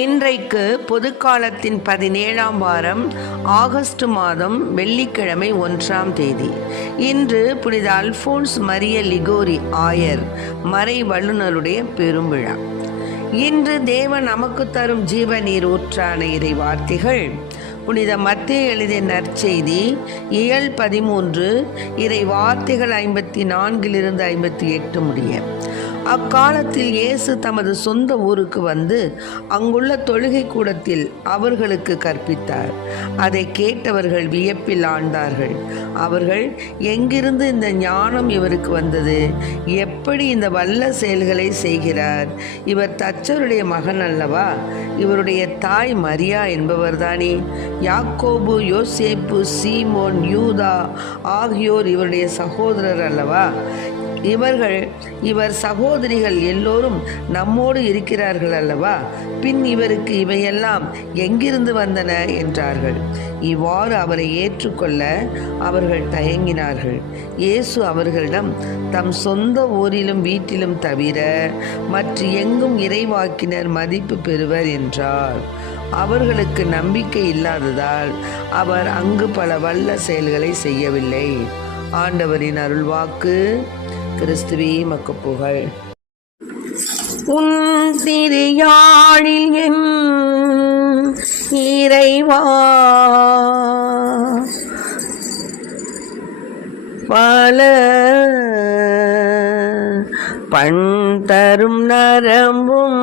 இன்றைக்கு பொதுக்காலத்தின் 17ஆம் வாரம் ஆகஸ்ட் மாதம் வெள்ளிக்கிழமை 1ஆம் தேதி. இன்று புனித அல்போன்ஸ் மரிய லிகோரி ஆயர் மறை வல்லுநருடைய பெரும்பிழா. இன்று தேவன் நமக்கு தரும் ஜீவ நீர் ஊற்றான இறை வார்த்தைகள் புனித மத்தேயு எழுதிய நற்செய்தி இயல் 13 இறை வார்த்தைகள் 54 58 முடிய. அக்காலத்தில் இயேசு தமது சொந்த ஊருக்கு வந்து அங்குள்ள தொழுகை கூடத்தில் அவர்களுக்கு கற்பித்தார். அதை கேட்டவர்கள் வியப்பில் ஆழ்ந்தார்கள். அவர்கள், எங்கிருந்து இந்த ஞானம் இவருக்கு வந்தது? எப்படி இந்த வல்ல செயல்களை செய்கிறார்? இவர் தச்சருடைய மகன் அல்லவா? இவருடைய தாய் மரியா என்பவர்தானே? யாக்கோபு, யோசேப்பு, சீமோன், யூதா ஆகியோர் இவருடைய சகோதரர் அல்லவா? இவர் சகோதரிகள் எல்லோரும் நம்மோடு இருக்கிறார்கள் அல்லவா? பின் இவருக்கு இவையெல்லாம் எங்கிருந்து வந்தன என்றார்கள். இவ்வாறு அவரை ஏற்றுக்கொள்ள அவர்கள் தயங்கினார்கள். இயேசு அவர்களிடம், தம் சொந்த ஊரிலும் வீட்டிலும் தவிர மற்ற எங்கும் இறைவாக்கினர் மதிப்பு பெறுவர் என்றார். அவர்களுக்கு நம்பிக்கை இல்லாததால் அவர் அங்கு பல வல்ல செயல்களை செய்யவில்லை. ஆண்டவரின் அருள்வாக்கு. கிறிஸ்துவே மக்கு புகழ். உன் திருயாழில் என் இறைவா பல பண் தரும் நரம்பும்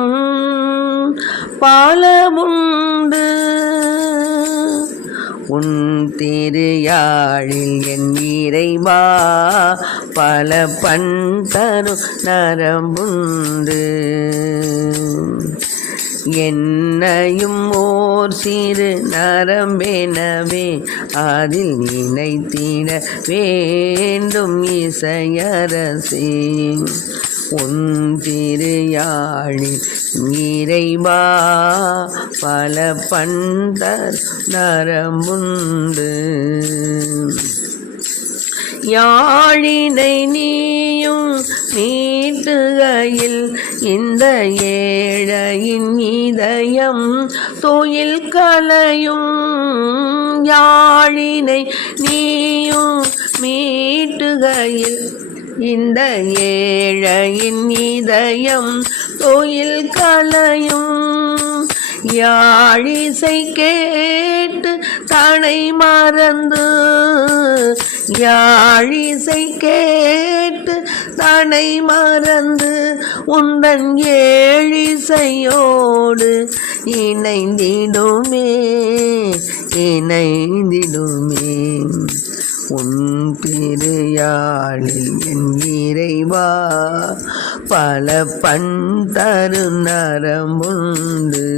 பலவுண்டு. உன் திருயாழில் என் இறைவா பல பண் தரும் நரம்புண்டு. என்னையும் ஓர் சிறு நரம்பெனவே அதில் நினைத்திட வேண்டும் இசையரசே. உன் திருயாழில் இறைவா பல பண் தரும் நரம்புண்டு. யாழினை நீயும் மீட்டுகையில் இந்த ஏழையின் இதயம் தொழில் கலையும். யாழினை நீயும் மீட்டுகையில் இந்த ஏழையின் இதயம் தொழில் கலையும். யாழிசை கேட்டு தனை மறந்து, யாழிசை கேட்டு தனை மறந்து உந்தன் ஏழிசையோடு இணைந்திடுமே. உன் திருயாழில் என் இறைவா பல பண் தரும் நரம்புண்டு.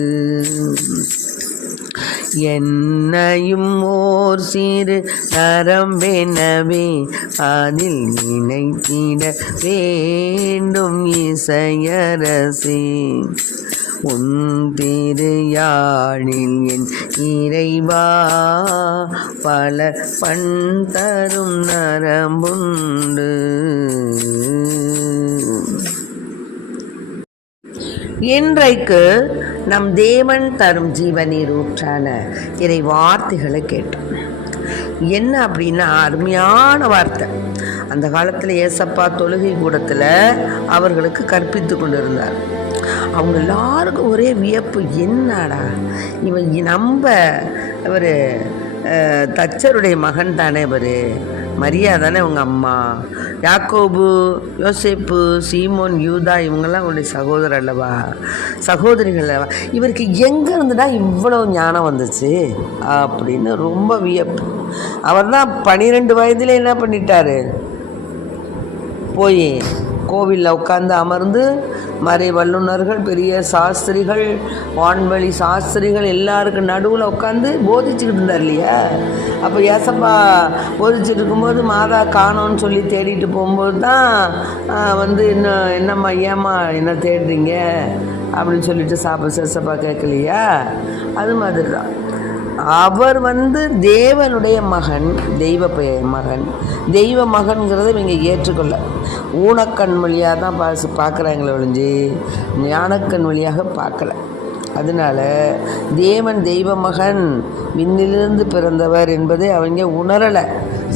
என்னையும் ஓர் சிறு நரம்பெனவே அதில் நினைத்திட வேண்டும் இசையரசே. உன் திருயாழில் என் இறைவா பல பண் தரும் நரம்புண்டு. இன்றைக்கு நம் தேவன் தரும் ஜீவநீர் ஊற்றான இறை வார்த்தைகளை கேட்டோம். என்ன அப்படின்னா, அருமையான வார்த்தை. அந்த காலத்தில் ஏசப்பா தொழுகை கூடத்தில் அவர்களுக்கு கற்பித்து கொண்டு இருந்தார். அவங்க எல்லாருக்கும் ஒரே வியப்பு, என்னடா இவன் இவர் தச்சருடைய மகன் தானே, இவர் மரியா தானே உங்க அம்மா, யாக்கோபு, யோசேப்பு, சீமோன், யூதா இவங்கெல்லாம் உங்களுடைய சகோதரர் அல்லவா, சகோதரிகள் அல்லவா? இவருக்கு எங்கே இருந்துடா இவ்வளோ ஞானம் வந்துச்சு அப்படின்னு ரொம்ப வியப்பு. அவர் தான் 12 வயதில் என்ன பண்ணிட்டாரு, போய் கோவிலில் உட்காந்து அமர்ந்து மறை வல்லுநர்கள், பெரிய சாஸ்திரிகள், வான்வழி சாஸ்திரிகள் எல்லாருக்கும் நடுவில் உட்காந்து போதிச்சுக்கிட்டு இருந்தார் இல்லையா? அப்போ ஏசப்பா போதிச்சுட்டு இருக்கும்போது மாதா காணோன்னு சொல்லி தேடிட்டு போகும்போது தான் என்னம்மா ஏம்மா என்ன தேடுறீங்க அப்படின்னு சொல்லிட்டு ஏசப்பா கேட்கலையா? அது மாதிரி தான் அவர் தேவனுடைய மகன், தெய்வ மகன்கிறத இவங்க ஏற்றுக்கொள்ள ஊனக்கண் வழியாக தான் பார்க்குறாங்களே ஒழிஞ்சு ஞானக்கண் வழியாக பார்க்கல. அதனால தேவன் தெய்வ மகன், விண்ணிலிருந்து பிறந்தவர் என்பதை அவங்க உணரலை.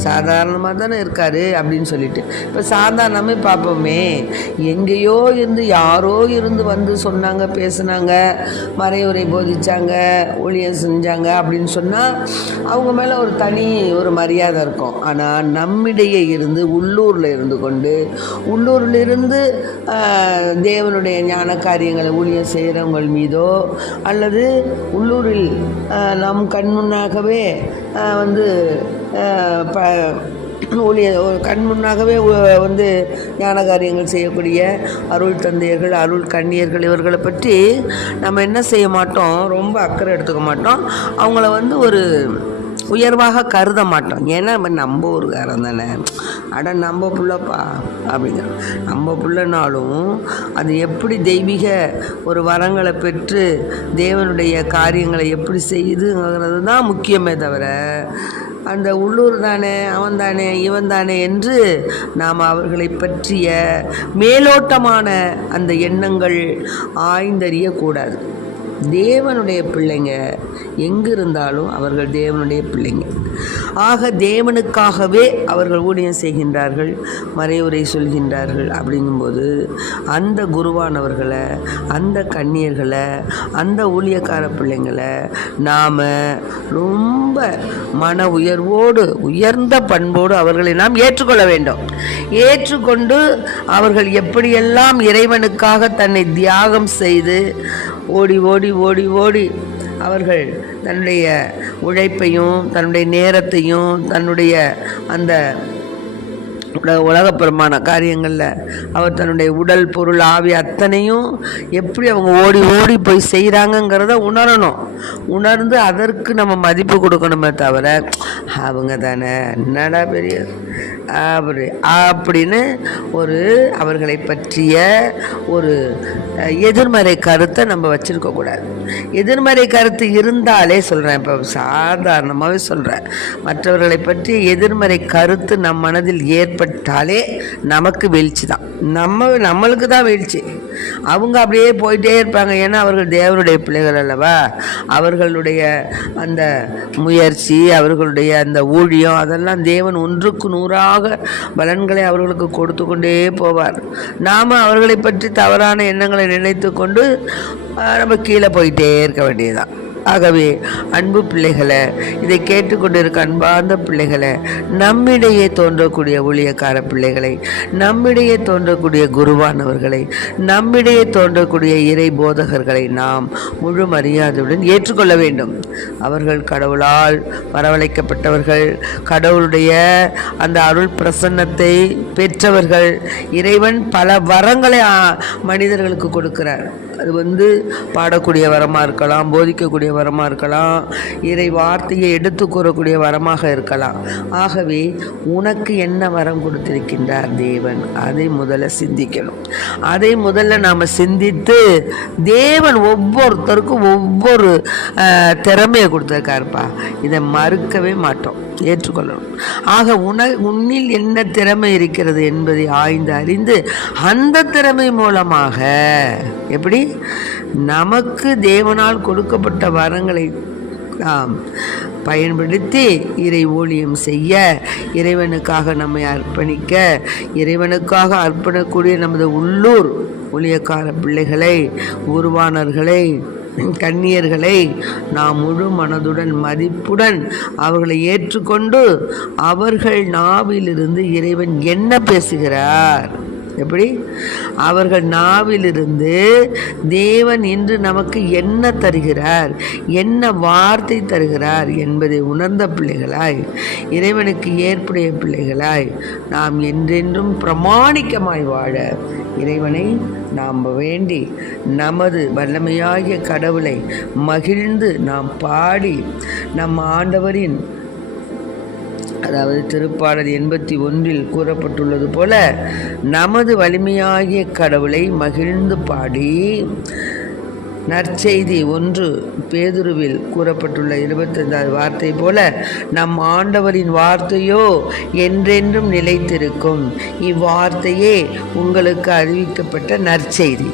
சாதாரணமாக தானே இருக்கார் அப்படின்னு சொல்லிட்டு. இப்போ சாதாரணமே பார்ப்போமே, எங்கேயோ இருந்து யாரோ இருந்து வந்து சொன்னாங்க, பேசுனாங்க, மறையுரை போதிச்சாங்க, ஊழியம் செஞ்சாங்க அப்படின்னு சொன்னால் அவங்க மேலே ஒரு தனி ஒரு மரியாதை இருக்கும். ஆனால் நம்மிடையே இருந்து உள்ளூரில் இருந்து கொண்டு உள்ளூரில் இருந்து தேவனுடைய ஞான காரியங்களை ஊழியம் செய்கிறவங்க மீதோ அல்லது உள்ளூரில் நம் கண் முன்னாகவே வந்து கண் முன்னாகவே வந்து ஞான காரியங்கள் செய்யக்கூடிய அருள் தந்தையர்கள், அருள் கன்னியர்கள், இவர்களை பற்றி நம்ம என்ன செய்ய மாட்டோம், ரொம்ப அக்கறை எடுத்துக்க மாட்டோம். அவங்கள வந்து ஒரு உயர்வாக கருத மாட்டோம். ஏன்னா நம்ம ஊருக்காரன் தானே, அட நம்ம பிள்ளைப்பா அப்படிங்கிற. நம்ம பிள்ளைனாலும் அது எப்படி தெய்வீக ஒரு வரங்களை பெற்று தேவனுடைய காரியங்களை எப்படி செய்யுதுங்கிறது தான் முக்கியமே தவிர, அந்த உள்ளூர் தானே, அவன் தானே, இவன் தானே என்று நாம் அவர்களை பற்றிய மேலோட்டமான அந்த எண்ணங்கள் ஆய்ந்தறியக்கூடாது. தேவனுடைய பிள்ளைங்க எங்கு இருந்தாலும் அவர்கள் தேவனுடைய பிள்ளைங்க. ஆக தேவனுக்காகவே அவர்கள் ஊழியம் செய்கின்றார்கள், மறையுரை சொல்கின்றார்கள். அப்படிங்கும்போது அந்த குருவானவர்களை, அந்த கன்னியர்களை, அந்த ஊழியக்கார பிள்ளைங்களை நாம் ரொம்ப மன உயர்வோடு, உயர்ந்த பண்போடு அவர்களை நாம் ஏற்றுக்கொள்ள வேண்டும். ஏற்றுக்கொண்டு அவர்கள் எப்படியெல்லாம் இறைவனுக்காக தன்னை தியாகம் செய்து ஓடி ஓடி ஓடி ஓடி அவர்கள் தன்னுடைய உழைப்பையும் தன்னுடைய நேரத்தையும் தன்னுடைய அந்த உலகப்புறமான காரியங்களில் அவர் தன்னுடைய உடல் பொருள் ஆவி அத்தனையும் எப்படி அவங்க ஓடி ஓடி போய் செய்கிறாங்கங்கிறத உணரணும். உணர்ந்து அதற்கு நம்ம மதிப்பு கொடுக்கணுமே தவிர, அவங்க தானே என்னடா பெரிய அப்படின்னு ஒரு அவர்களை பற்றிய ஒரு எதிர்மறை கருத்தை நம்ம வச்சுருக்கக்கூடாது. எதிர்மறை கருத்து இருந்தாலே சொல்கிறேன், இப்போ சாதாரணமாகவே சொல்கிறேன், மற்றவர்களை பற்றி எதிர்மறை கருத்து நம் மனதில் ஏற்பட்டாலே நமக்கு வீழ்ச்சி தான், நம்மளுக்கு தான் வீழ்ச்சி. அவங்க அப்படியே போயிட்டே இருப்பாங்க. ஏன்னா அவர்கள் தேவனுடைய பிள்ளைகள் அல்லவா. அவர்களுடைய அந்த முயற்சி, அவர்களுடைய அந்த ஊழியம், அதெல்லாம் தேவன் 100க்கு 100ஆக பலன்களை அவர்களுக்கு கொடுத்து கொண்டே போவார். நாம் அவர்களை பற்றி தவறான எண்ணங்களை நினைத்து கொண்டு நம்ம கீழே போயிட்டே இருக்க வேண்டியதுதான். ஆகவே அன்பு பிள்ளைகளை, இதை கேட்டுக்கொண்டிருக்க அன்பார்ந்த பிள்ளைகளை, நம்மிடையே தோன்றக்கூடிய ஊழியக்கார பிள்ளைகளை, நம்மிடையே தோன்றக்கூடிய குருவானவர்களை, நம்மிடையே தோன்றக்கூடிய இறை போதகர்களை நாம் முழு மரியாதையுடன் ஏற்றுக்கொள்ள வேண்டும். அவர்கள் கடவுளால் வரவழைக்கப்பட்டவர்கள், கடவுளுடைய அந்த அருள் பிரசன்னத்தை பெற்றவர்கள். இறைவன் பல வரங்களை மனிதர்களுக்கு கொடுக்கிறார். அது பாடக்கூடிய வரமாக இருக்கலாம், போதிக்கக்கூடிய வரமாக இருக்கலாம், இறை வார்த்தையை எடுத்து கூறக்கூடிய வரமாக இருக்கலாம். ஆகவே உனக்கு என்ன வரம் கொடுத்திருக்கின்றார் தேவன், அதை முதல்ல சிந்திக்கணும். அதை முதல்ல நாம் சிந்தித்து, தேவன் ஒவ்வொருத்தருக்கும் ஒவ்வொரு திறமையை கொடுத்துருக்காருப்பா, இதை மறுக்கவே மாட்டோம், ஏற்றுக்கொள்ளணும். ஆக உன்னில் என்ன திறமை இருக்கிறது என்பதை ஆய்ந்து அறிந்து அந்த திறமை மூலமாக எப்படி நமக்கு தேவனால் கொடுக்கப்பட்ட வரங்களை நாம் பயன்படுத்தி இறை ஊழியம் செய்ய, இறைவனுக்காக நம்மை அர்ப்பணிக்க, இறைவனுக்காக அர்ப்பணிக்கக்கூடிய நமது உள்ளூர் ஊழியக்கார பிள்ளைகளை, உருவானர்களை, கன்னியர்களை நாம் முழு மனதுடன் மதிப்புடன் அவர்களை ஏற்றுக்கொண்டு அவர்கள் நாவிலிருந்து இறைவன் என்ன பேசுகிறார், எப்படி அவர்கள் நாவிலிருந்து தேவன் இன்று நமக்கு என்ன தருகிறார், என்ன வார்த்தை தருகிறார் என்பதை உணர்ந்த பிள்ளைகளாய், இறைவனுக்கு ஏற்புடைய பிள்ளைகளாய் நாம் என்றென்றும் பிரமாணிக்கமாய் வாழ இறைவனை நாம் வேண்டி நமது வல்லமையாகிய கடவுளை மகிழ்ந்து நாம் பாடி நம் ஆண்டவரின், அதாவது திருப்பாடல் 81 கூறப்பட்டுள்ளது போல, நமது வலிமையாகிய கடவுளை மகிழ்ந்து பாடி நற்செய்தி 1 பேதுருவில் கூறப்பட்டுள்ள 25வது வார்த்தை போல நம் ஆண்டவரின் வார்த்தையோ என்றென்றும் நிலைத்திருக்கும். இவ்வார்த்தையே உங்களுக்கு அறிவிக்கப்பட்ட நற்செய்தி.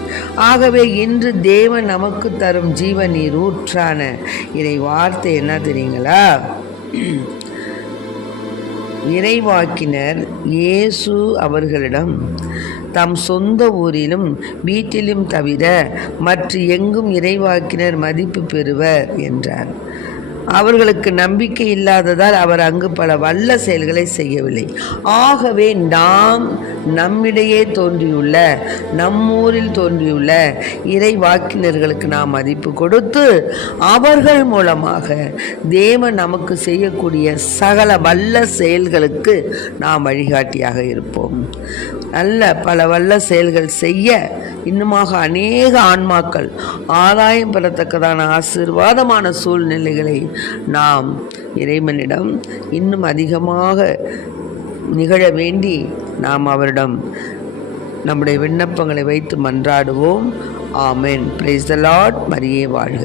ஆகவே இன்று தேவன் நமக்கு தரும் ஜீவ நீர் ஊற்றான இறை வார்த்தை என்ன தெரியுங்களா? இறைவாக்கினர் இயேசு அவர்களிடம் தம் சொந்த ஊரிலும் வீட்டிலும் தவிர மற்ற எங்கும் இறைவாக்கினர் மதிப்பு பெறுவர் என்றார். அவர்களுக்கு நம்பிக்கை இல்லாததால் அவர் அங்கு பல வல்ல செயல்களை செய்யவில்லை. ஆகவே நாம் நம்மிடையே தோன்றியுள்ள நம்மூரில் தோன்றியுள்ள இறை வாக்கினர்களுக்கு நாம் மதிப்பு கொடுத்து அவர்கள் மூலமாக தேவன் நமக்கு செய்யக்கூடிய சகல வல்ல செயல்களுக்கு நாம் வழிகாட்டியாக இருப்போம். நல்ல பல வல்ல செயல்கள் செய்ய இன்னுமாக அநேக ஆன்மாக்கள் ஆதாயம் பெறத்தக்கதான ஆசீர்வாதமான சூழ்நிலைகளை நாம் இறைவனிடம் இன்னும் அதிகமாக நிகழ வேண்டி நாம் அவரிடம் நம்முடைய விண்ணப்பங்களை வைத்து மன்றாடுவோம். ஆமென். Praise the Lord. மரியே வாழ்க.